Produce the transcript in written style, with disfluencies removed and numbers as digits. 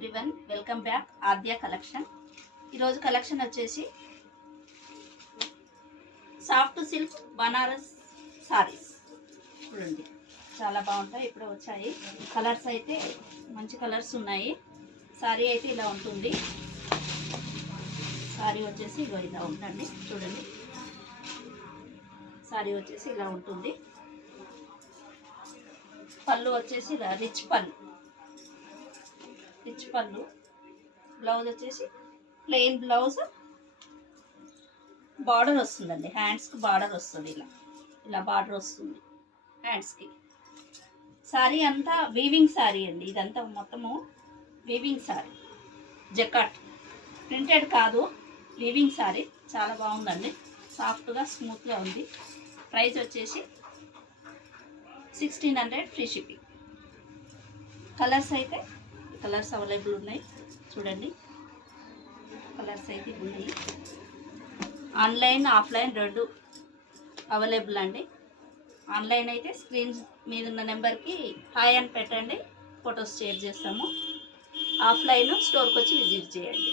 Everyone, welcome back ఆద్య collection. ఈరోజు collection వచ్చేసి soft silk Banaras saris చూడండి, చాలా బాగుంటాయి. ఇప్పుడు వచ్చాయి కలర్స్ అయితే మంచి కలర్స్ ఉన్నాయి. సారీ అయితే ఇలా ఉంటుంది. సారీ వచ్చేసి ఇలా ఉందండి, చూడండి. సారీ వచ్చేసి ఇలా ఉంటుంది. పళ్ళు వచ్చేసి ఇలా రిచ్ పళ్ళు. బ్లౌజ్ వచ్చేసి ప్లెయిన్ బ్లౌజ్, బార్డర్ వస్తుందండి. హ్యాండ్స్కి బార్డర్ వస్తుంది, ఇలా బార్డర్ వస్తుంది హ్యాండ్స్కి. శారీ అంతా వీవింగ్ శారీ అండి. ఇదంతా మొత్తము వీవింగ్ శారీ, జకాట్ ప్రింటెడ్ కాదు, వీవింగ్ శారీ. చాలా బాగుందండి, సాఫ్ట్గా స్మూత్గా ఉంది. ప్రైస్ వచ్చేసి 1600 ఫ్రీ షిప్పింగ్. కలర్స్ అయితే కలర్స్ అవైలబుల్ ఉన్నాయి, చూడండి. కలర్స్ అయితే ఉన్నాయి. ఆన్లైన్ ఆఫ్లైన్ రెండు అవైలబుల్ అండి. ఆన్లైన్ అయితే స్క్రీన్ మీద ఉన్న నెంబర్కి హాయ్ అని పెట్టండి, ఫొటోస్ షేర్ చేస్తాము. ఆఫ్లైన్ స్టోర్కి వచ్చి విజిట్ చేయండి.